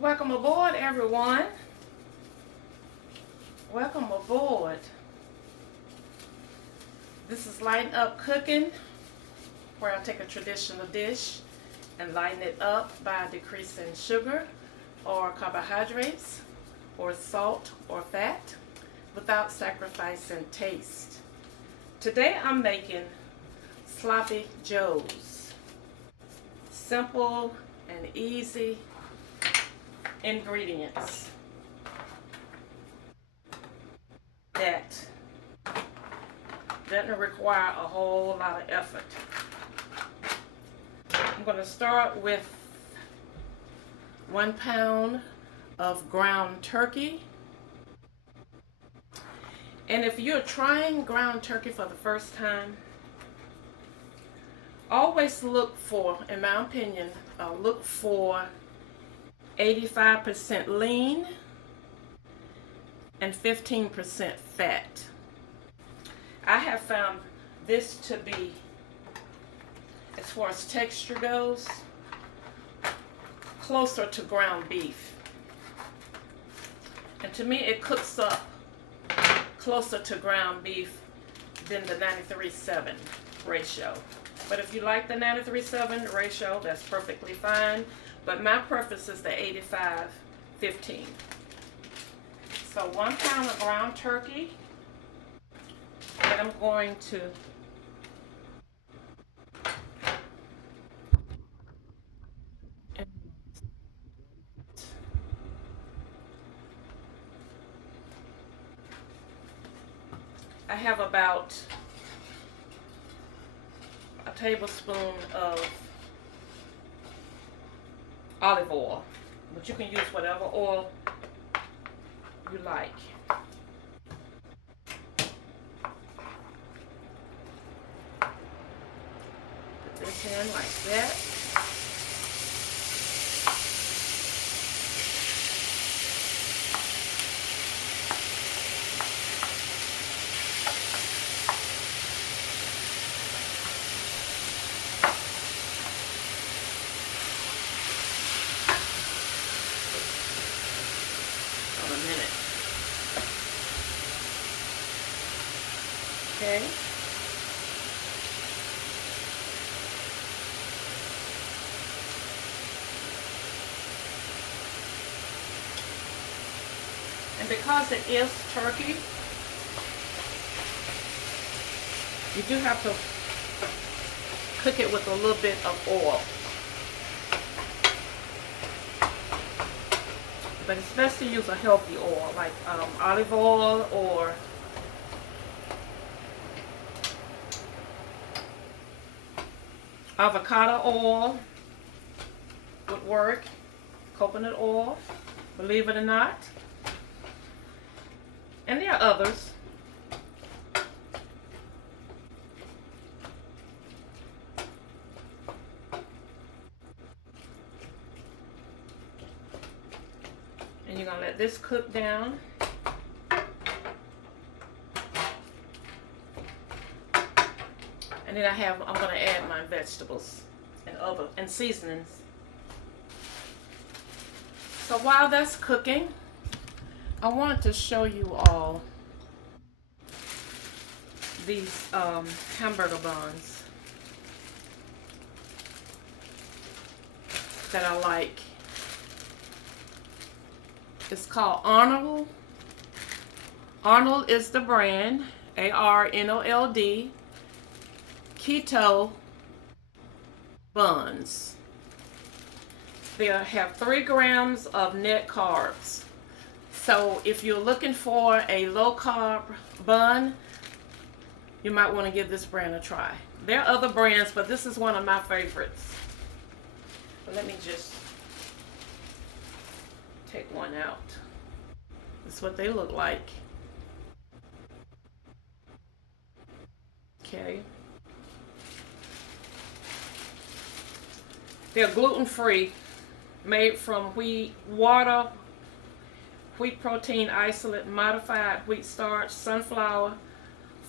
Welcome aboard, everyone. Welcome aboard. This is Lighten Up Cooking, where I take a traditional dish and lighten it up by decreasing sugar or carbohydrates or salt or fat without sacrificing taste. Today I'm making sloppy joes. Simple and easy ingredients that doesn't require a whole lot of effort. I'm going to start with 1 pound of ground turkey. And if you're trying ground turkey for the first time, always look for, in my opinion, look for 85% lean and 15% fat. I have found this to be, as far as texture goes, closer to ground beef. And to me, it cooks up closer to ground beef than the 93:7 ratio. But if you like the 93:7 ratio, that's perfectly fine. But my preference is the 85-15. So 1 pound of ground turkey. And I'm going to I have about a tablespoon of olive oil, but you can use whatever oil you like. Put this in like that. On a minute. Okay. And because it is turkey, you do have to cook it with a little bit of oil. But it's best to use a healthy oil, like olive oil or avocado oil would work, coconut oil, believe it or not. And there are others. And you're gonna let this cook down. And then I'm gonna add my vegetables and seasonings. So while that's cooking, I wanted to show you all these hamburger buns that I like. It's called Arnold. Arnold is the brand, ARNOLD, keto buns. They have 3 grams of net carbs. So if you're looking for a low carb bun, you might want to give this brand a try. There are other brands, but this is one of my favorites. But let me just take one out. This is what they look like. Okay. They're gluten-free, made from wheat protein isolate, modified wheat starch, sunflower,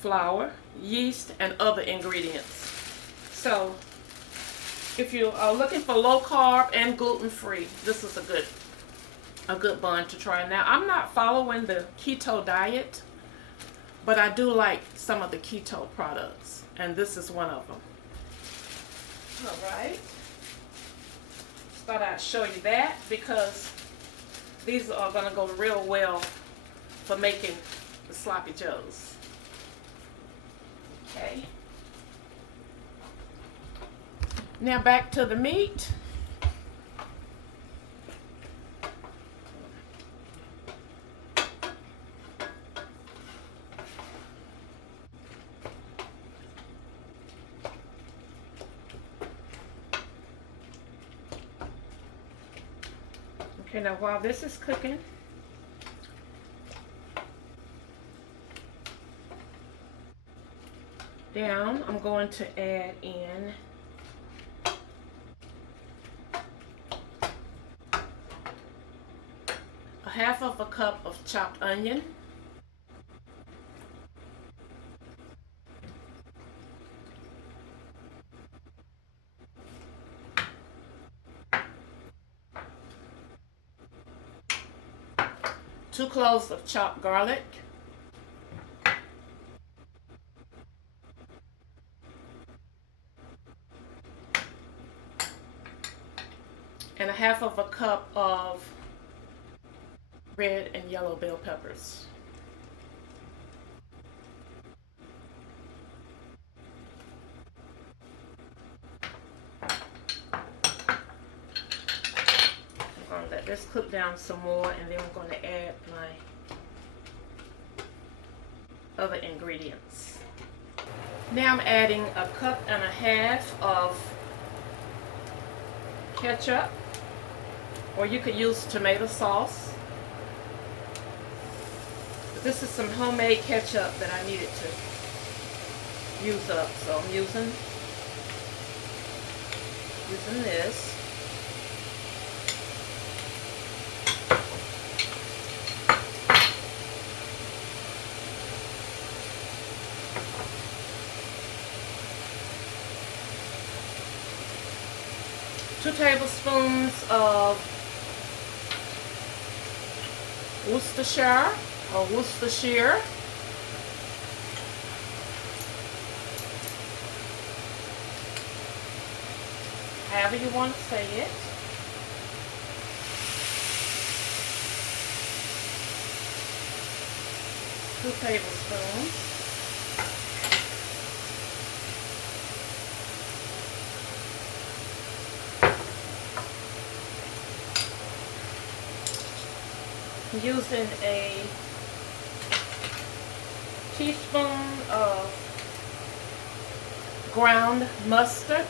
flour, yeast, and other ingredients. So if you are looking for low carb and gluten free, this is a good a good bun to try. Now, I'm not following the keto diet, but I do like some of the keto products, and this is one of them. All right. Just thought I'd show you that because these are going to go real well for making the sloppy joes. Okay. Now back to the meat. Okay, now while this is cooking, down, I'm going to add in a half of a cup of chopped onion, two cloves of chopped garlic, and a half of a cup of red and yellow bell peppers. I'm going to let this cook down some more, and then I'm going to add my other ingredients. Now I'm adding a cup and a half of ketchup, or you could use tomato sauce. But this is some homemade ketchup that I needed to use up, so I'm using this. Two tablespoons of Worcestershire or Worcestershire. However you want to say it. Two tablespoons. I'm using a teaspoon of ground mustard.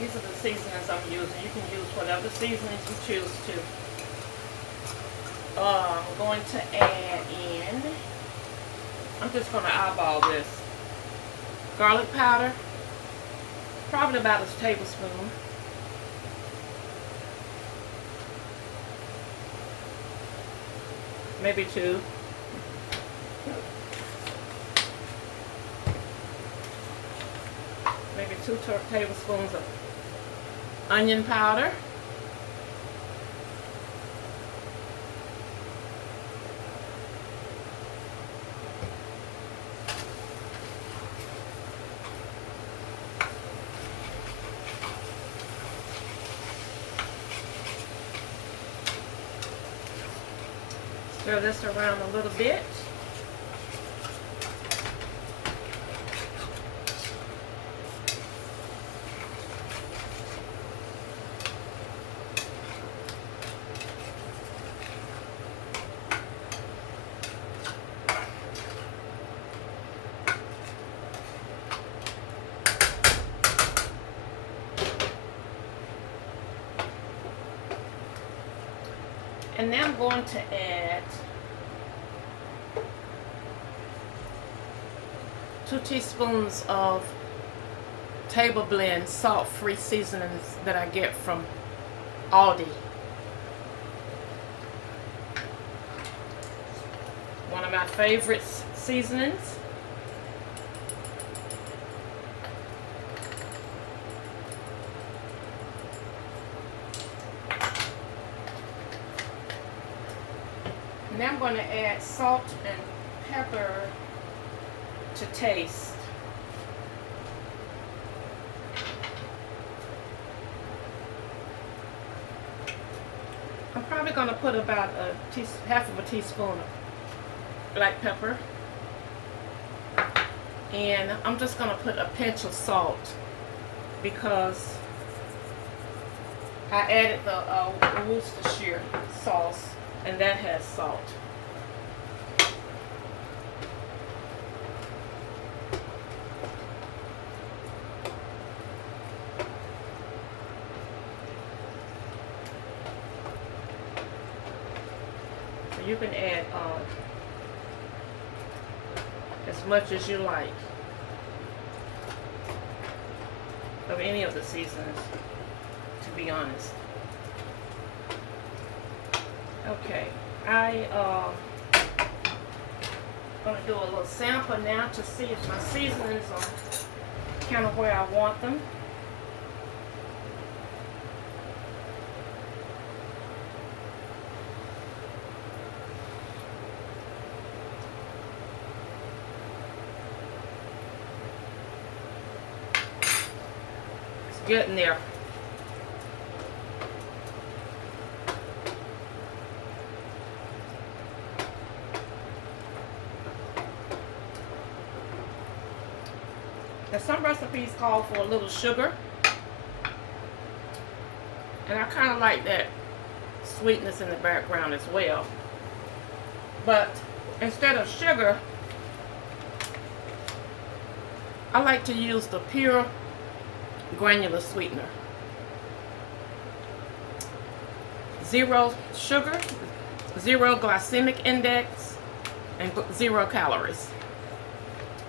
These are the seasonings I'm using. You can use whatever seasonings you choose to. I'm going to add in, I'm just going to eyeball this. Garlic powder, probably about a tablespoon. Maybe two. Maybe two tablespoons of onion powder. Stir this around a little bit. And now I'm going to add 2 teaspoons of Table Blend salt-free seasonings that I get from Aldi. One of my favorite seasonings. going to add salt and pepper to taste. I'm probably going to put about half of a teaspoon of black pepper. And I'm just going to put a pinch of salt because I added the Worcestershire sauce, and that has salt. So you can add as much as you like of any of the seasonings, to be honest. Okay, I gonna do a little sample now to see if my seasonings are kind of where I want them. It's getting there. Now some recipes call for a little sugar, and I kind of like that sweetness in the background as well. But instead of sugar, I like to use the pure granular sweetener. 0 sugar, 0 glycemic index, and 0 calories.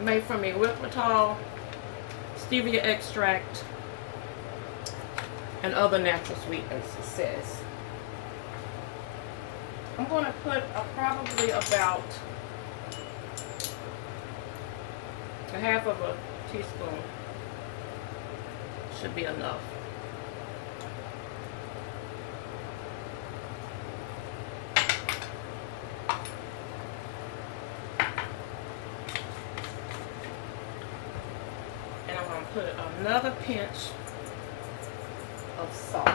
Made from erythritol, stevia extract, and other natural sweeteners, it says. I'm going to put probably about a half of a teaspoon. Should be enough. And I'm going to put another pinch of salt.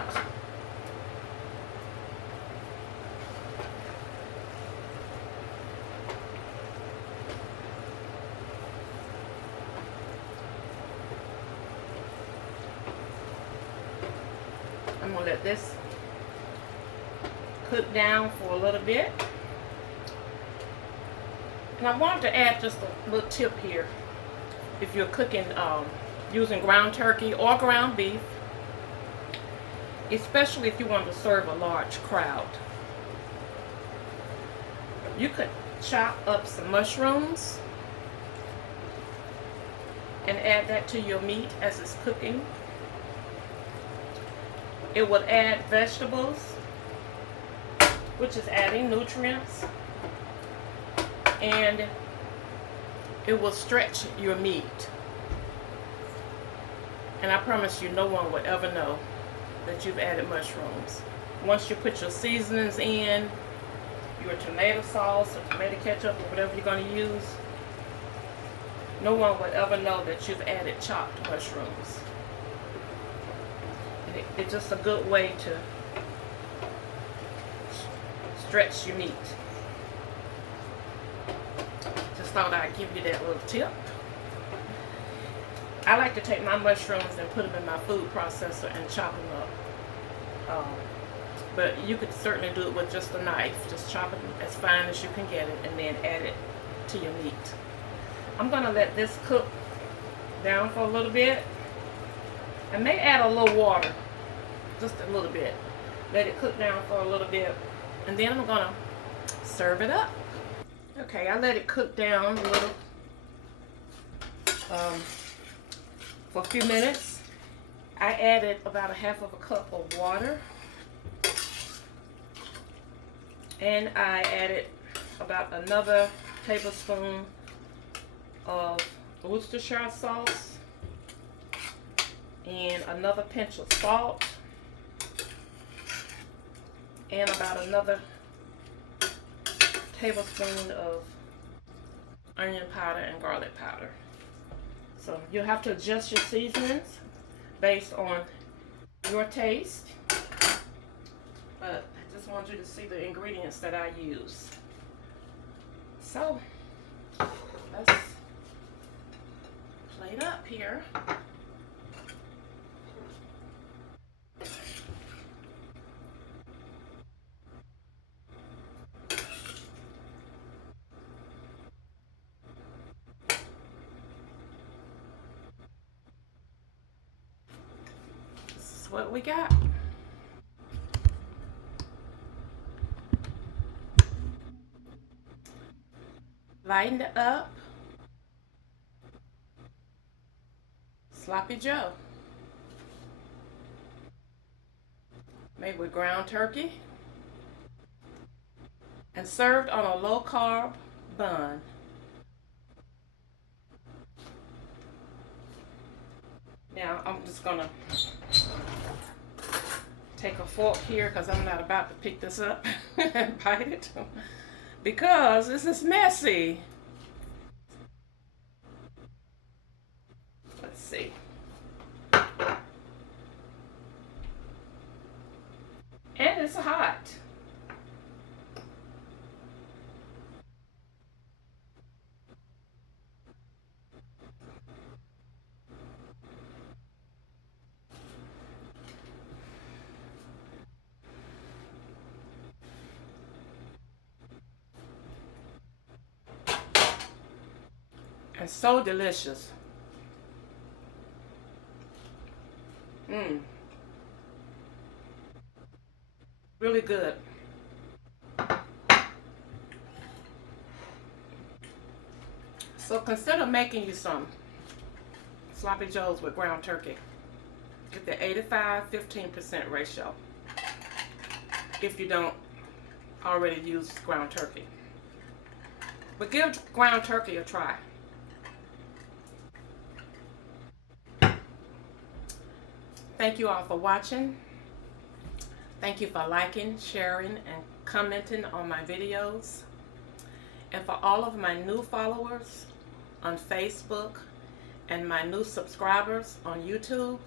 I'm going to let this cook down for a little bit. And I wanted to add just a little tip here. If you're cooking using ground turkey or ground beef, especially if you want to serve a large crowd, you could chop up some mushrooms and add that to your meat as it's cooking. It would add vegetables, which is adding nutrients, and it will stretch your meat. And I promise you, no one will ever know that you've added mushrooms. Once you put your seasonings in, your tomato sauce or tomato ketchup or whatever you're going to use, no one will ever know that you've added chopped mushrooms. It's just a good way to stretch your meat. Just thought I'd give you that little tip. I like to take my mushrooms and put them in my food processor and chop them up. But you could certainly do it with just a knife. Just chop it as fine as you can get it and then add it to your meat. I'm going to let this cook down for a little bit. I may add a little water. Just a little bit. Let it cook down for a little bit. And then I'm going to serve it up. Okay, I let it cook down a little for a few minutes. I added about a half of a cup of water. And I added about another tablespoon of Worcestershire sauce. And another pinch of salt. And about another tablespoon of onion powder and garlic powder. So you'll have to adjust your seasonings based on your taste. But I just want you to see the ingredients that I use. So let's plate up here. This is what we got. Lighten it up. Sloppy Joe. Made with ground turkey. And served on a low carb bun. Now I'm just gonna take a fork here because I'm not about to pick this up and bite it because this is messy. Let's see. And it's hot. And so delicious. Really good. So consider making you some sloppy joes with ground turkey. Get the 85-15% ratio if you don't already use ground turkey. But give ground turkey a try. Thank you all for watching. Thank you for liking, sharing, and commenting on my videos. And for all of my new followers on Facebook and my new subscribers on YouTube,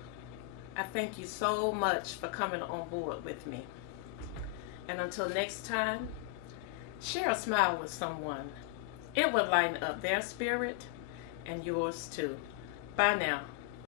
I thank you so much for coming on board with me. And until next time, share a smile with someone. It will lighten up their spirit and yours too. Bye now.